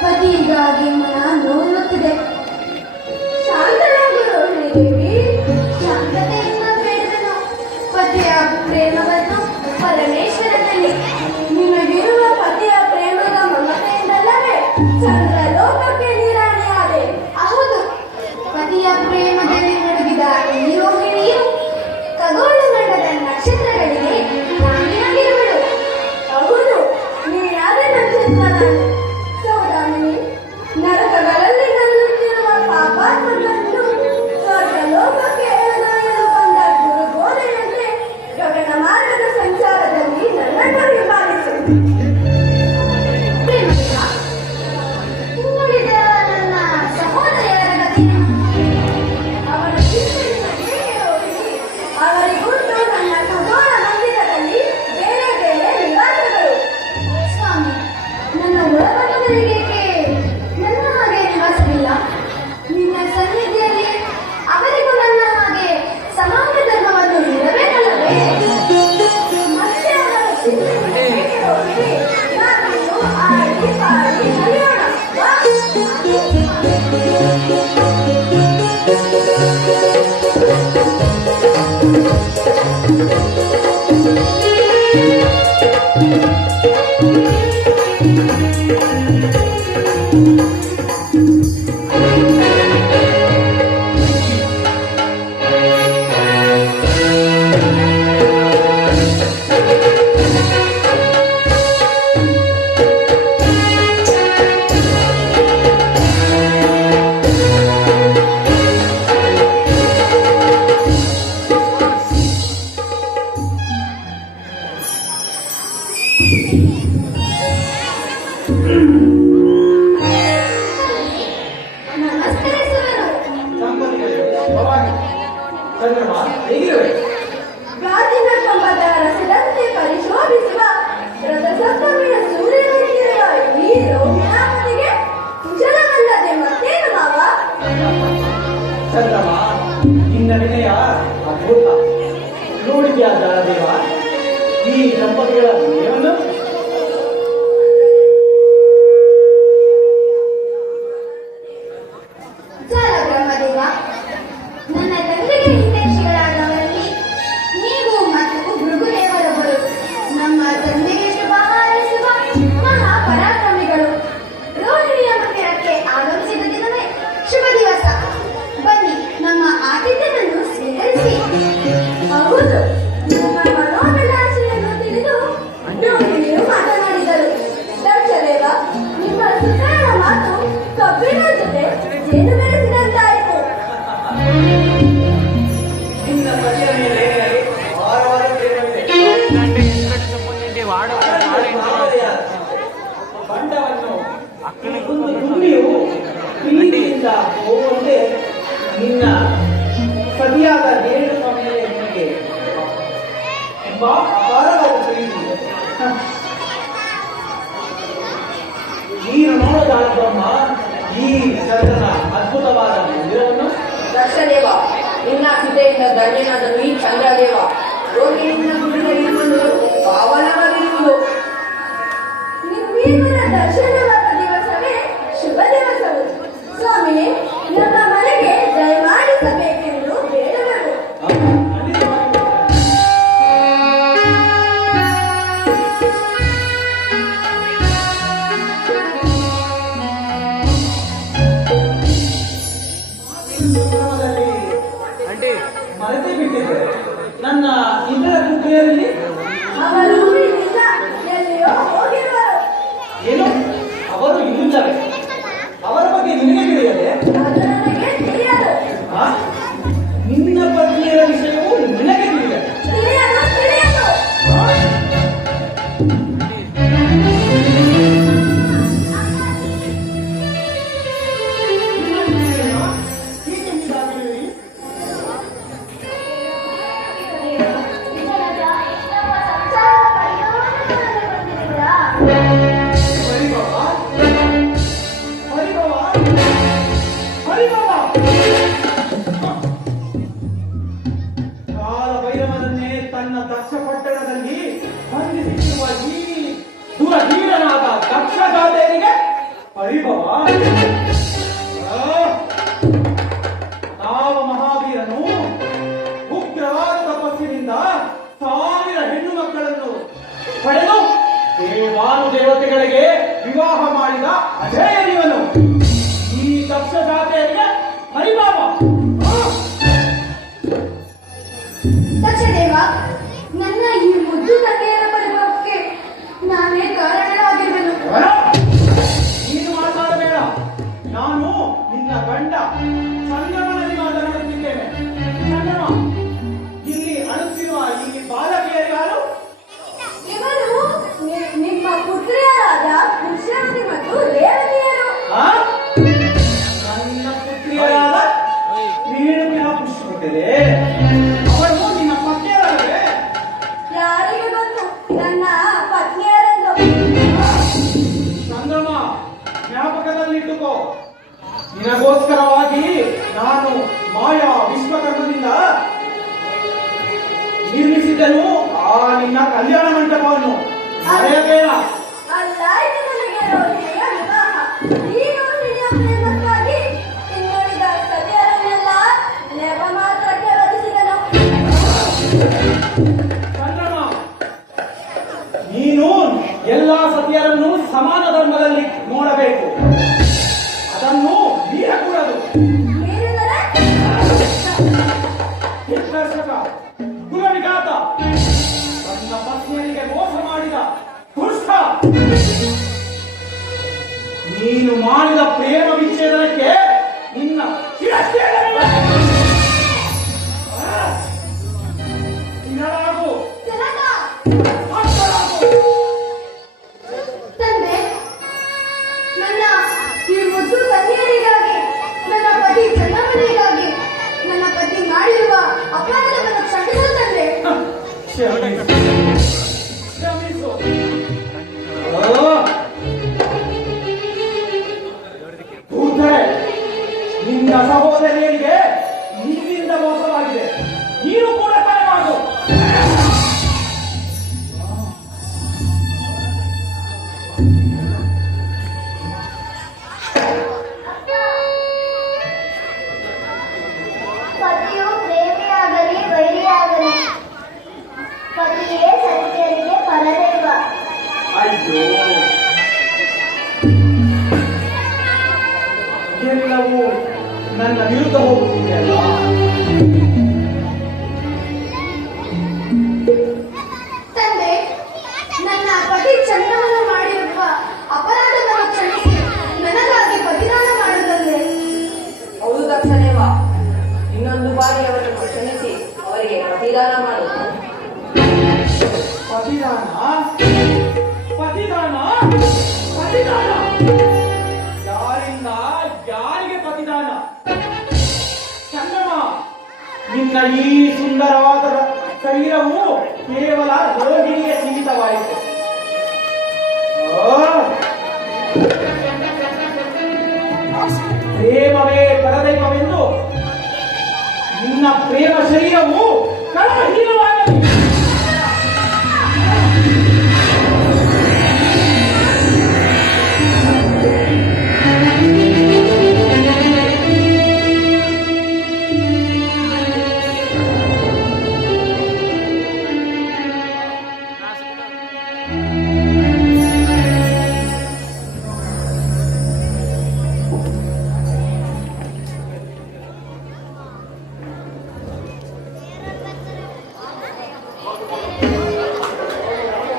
ಪತಿಗಾಗಿ ಮನ ನೋಯುತ್ತಿದೆ. ಶಾಂತರಾಗಿರು ರೋಹಿಣಿದೇವಿ, ಶಾಂತತೆಯಿಂದ ಬೇಡಿದನು. ಪತಿಯ ಪ್ರೇಮವನ್ನು ಪರಮೇಶ್ವರನಲ್ಲಿ ನಿಮಗಿರುವ ಪತಿಯ ಪ್ರೇಮದ ಮಮತೆಯಿಂದಲ್ಲವೇ ಚಂದ್ರಲೋಕಕ್ಕೆ ನೀರಾಣಿಯಾದೆ. ಹೌದು, ಪತಿಯ ಪ್ರೇಮದಲ್ಲಿ ಮುಳುಗಿದ ಈ ರೋಹಿಣಿಯು ಖಗೋಳಮಂಡಲದ ನಕ್ಷತ್ರಗಳಿಗೆ ರಾಣಿಯಾಗಿರುವಳು. ಹೌದು, ನೀನಾದ ನಕ್ಷತ್ರ. ನರಕಗಳಲ್ಲಿ ನಲ್ಲುತ್ತಿರುವ ದಂಪತಿಗಳ ಏನು ಜಾಲ ಬ್ರಹ್ಮದೇವ, ನನ್ನ ತಂದೆಗೆ ಹಿತೈಷಿಗಳಾದವರಲ್ಲಿ ನೀವು ಮತ್ತು ಭೃಗುದೇವರೊಬ್ಬರು ನಮ್ಮ ತಂದೆಗೆ ಶುಭ ಹಾರೈಸುವ ಮಹಾಪರಾಕ್ರಮಿಗಳು. ರೋಹಿಣಿಯ ಮಂದಿರಕ್ಕೆ ಆಗಮಿಸಿದ ದಿನವೇ ಶುಭ ದಿವಸ. ಬನ್ನಿ, ನಮ್ಮ ಆತಿಥ್ಯವನ್ನು ಸ್ವೀಕರಿಸಿ. ಹೌದು, ನಮ್ಮ ಮನೋಭಿಲಾಷೆಯನ್ನು ತಿಳಿದು ರೋಹಿಣಿಯು ಮಾತನಾಡಿದರು. ದಕ್ಷದೇವ, ನಿಮ್ಮ ಸುಂದರ ಮಾತು ಕಬ್ಬಿನ ಜೊತೆ ಜೇನು ಬೆರೆಸಿದಂತಾಯಿತು. ನಿನ್ನ ಪತಿಯ ಮೇಲೆ ಭಾರವಾದ ಪ್ರೇಮವಿದೆ. ಬಂಡವನ್ನು ಒಂದು ಗುಂಡಿಯು ಪ್ರೀತಿಯಿಂದ ಹೋಗುವಂತೆ ನಿನ್ನ ಸತಿಯಾದ ರೇಣುಕ ಮೇಲೆ ನಿನಗೆ ತುಂಬಾ ಅಪಾರವಾದ ಪ್ರೀತಿ ಇದೆ. ನೀನು ನೋಡೋದಾದಮ್ಮ ಈ ಚಂದ್ರನ ಅದ್ಭುತವಾದ ಮಂದಿರವನ್ನು. ದಕ್ಷದೇವ, ನಿನ್ನ ಸಿತೆಯಿಂದ ಧನ್ಯನಾದನು ಈ ಚಂದ್ರದೇವ. ರೋಹಿಣಿಯ ಗುಡಿಯಲ್ಲಿರುವುದು ಪಾವನವಾಗಿರುವುದು. ನಿಮ್ಮಿಬ್ಬರ ದರ್ಶನವಾದ ದಿವಸವೇ ಶುಭ ದಿವಸವು. ಸ್ವಾಮಿ, ನಮ್ಮ ಮನೆಗೆ ದಯಮಾಡಿಸಬೇಕೆಂದು ಬೇಡುವೆವು. ಮರೆತೇ ಬಿಟ್ಟಿದ್ದೆ ನನ್ನ ಇಂದ್ರ ಗುಂಪೆಯಲ್ಲಿ ಅವರು ಇಲ್ಲಿಲ್ಲ, ಎಲ್ಲಿಯೋ ಹೋಗಿರುವರು. ಏನು ಅವರು ಇಲ್ಲಿದ್ದಾರೆ. ಅವರ ಬಗ್ಗೆ ನಿನಗೆ ತಿಳಿಯದೆ ಅದು ನನಗೆ ತಿಳಿಯದು. ಆ? ನಿನ್ನ ಪತ್ನಿಯರ ವಿಷಯವು ನಿನಗೆ ತಿಳಿಯದೆ. ತಿಳಿಯದು, ತಿಳಿಯದು. ಆ? ಕಾಲಭೈರವನನ್ನೇ ತನ್ನ ದಕ್ಷ ಪಟ್ಟಣದಲ್ಲಿ ಬಂಧಿಸಿರುವ ಈ ದುರಧೀರನಾದ ದಕ್ಷ ದಾದೇರಿಗೆ ಪರಿಭವ. ನಾವು ಮಹಾವೀರನು ಉಗ್ರವಾದ ತಪಸ್ಸಿನಿಂದ 1000 ಹೆಣ್ಣು ಮಕ್ಕಳನ್ನು ಪಡೆದು ದೇವತೆಗಳಿಗೆ ವಿವಾಹ ಮಾಡಿದ ಅಜೇಯನಿವನು. ಈ ದಕ್ಷ ಜಾತಿಯರಿಗೆ ಪರಿಭಾವ. ದಕ್ಷದೇವ, ನನ್ನ ಈ ಮುದ್ದು ತಂದೆಯರ ಪರಿಭವಕ್ಕೆ ನಾನೇ ಕಾರಣವಾಗಿರುವೆನು. ನೀನು ಮಾತಾಡಬೇಡ. ನಾನು ನಿನ್ನ ಗಂಡ ಚಂದ್ರಮನಲ್ಲಿ ಮಾತನಾಡುತ್ತಿದ್ದೇನೆ. ಚಂದ್ರಮ, ಇಲ್ಲಿ ಅಳುತ್ತಿರುವ ಈ ಬಾಲಕಿಯರಿಗಾರು ಇವರು ನಿಮ್ಮ ಪುತ್ರಿಯರಾದ ಪುಷ್ಯವತಿ ಮತ್ತು ರೇವತಿಯರು. ನನ್ನ ಪುತ್ರಿಯರಾದ ರೇಣುಕಿನ ಪುಷ್ಪವತಿಯರೇ? ಅವಳು ನಿನ್ನ ಪತ್ನಿಯರಲ್ಲವೇ? ಯಾರಿಗೆ ಗೊತ್ತು ನನ್ನ ಪತ್ನಿಯರೆಂದು? ಚಂದ್ರಮ, ಜ್ಞಾಪಕದಲ್ಲಿಟ್ಟುಕೋ. ನಿನಗೋಸ್ಕರವಾಗಿ ನಾನು ಮಾಯಾ ವಿಶ್ವಕರ್ಮನಿಂದ ನಿರ್ಮಿಸಿದ್ದನು ಆ ನಿನ್ನ ಕಲ್ಯಾಣ ಮಂಟಪವನ್ನು. ಮರೆಯಬೇಡ. ಅಲ್ಲಾಯ್ತು ನನಗೆ ರೋಹಿಣಿಯ ವಿವಾಹ. ಈ ರೋಹಿಣಿಯ ಪ್ರೇಮಕ್ಕಾಗಿ ಇನ್ನುಳಿದ ಸತಿಯರನ್ನೆಲ್ಲ ನೆಪ ಮಾತ್ರಕ್ಕೆ ವಧಿಸಿದನು. ಚಂದ್ರಮ, ನೀನು ಎಲ್ಲಾ ಸತಿಯರನ್ನು ಸಮಾನ ಧರ್ಮದಲ್ಲಿ ನೋಡಬೇಕು. ಅದನ್ನು ಮೀರಕೂಡದು. ಮೀರಿದರೆ ಹಿತದರ್ಶಕ, ಕುಲವಿಘಾತ, ತನ್ನ ಪತ್ನಿಯರಿಗೆ ಮೋಸ ಮಾಡಿದ ದುಷ್ಟ. ನೀನು ಮಾಡಿದ ಪ್ರೇಮ ವಿಚ್ಛೇದನಕ್ಕೆ ನಿನ್ನ ಶಿರಚ್ಛೇದನವೇ. ತಿನ್ನಲಾಗು. ಜನಕ, ಭಕ್ತರಾಗು. ತಂದೆ, ನನ್ನ ಈ ಮುದ್ದು ತಂದೆಯರಿಗಾಗಿ, ನನ್ನ ಪತಿ ಚಂದ್ರಮನಿಗಾಗಿ, ನನ್ನ ಪತಿ ಮಾಡಿರುವ ಅಪರಾಧವನ್ನು ಕ್ಷಮಿಸು ತಂದೆ. ಕ್ಷಮಿಸು. ಕ್ಷಮಿಸು. ಕೂತರೆ ನಿನ್ನ ಸಹೋದರಿಯರಿಗೆ ನಿನ್ನಿಂದ ಮೋಸವಾಗಿದೆ. ನೀನು ಕೂಡ ತಲೆಮಾಡು. ಶರೀರವು ನನ್ನ ವಿರುದ್ಧ ಹೋಗುತ್ತಿದೆಯಲ್ಲ. ತಂದೆ, ನನ್ನ ಪತಿ ಚಂದ್ರವನ್ನು ಮಾಡಿರುವ ಅಪರಾಧವನ್ನು ಕ್ಷಮಿಸಿ ನನಗಾಗಿ ಬಲಿದಾನ ಮಾಡುತ್ತದೆ. ಹೌದು ದಕ್ಷದೇವ, ಇನ್ನೊಂದು ಬಾರಿ ಅವರನ್ನು ಕ್ಷಮಿಸಿ ಅವರಿಗೆ ಪ್ರತಿದಾನ ಮಾಡು. ಪತಿದಾನ ಪತಿದಾನ ಪತಿದಾನ ಯಾರಿಂದ ಯಾರಿಗೆ ಪತಿದಾನ? ಚಂದ್ರಮ, ನಿನ್ನ ಈ ಸುಂದರವಾದ ಶರೀರವು ಕೇವಲ ರೋಗಿಣಿಗೆ ಸೀಮಿತವಾಯಿತು. ಪ್ರೇಮವೇ ಪರದೈವವೆಂದು ನಿನ್ನ ಪ್ರೇಮ ಶರೀರವು ಕಳಹೀನವಾಯಿತು.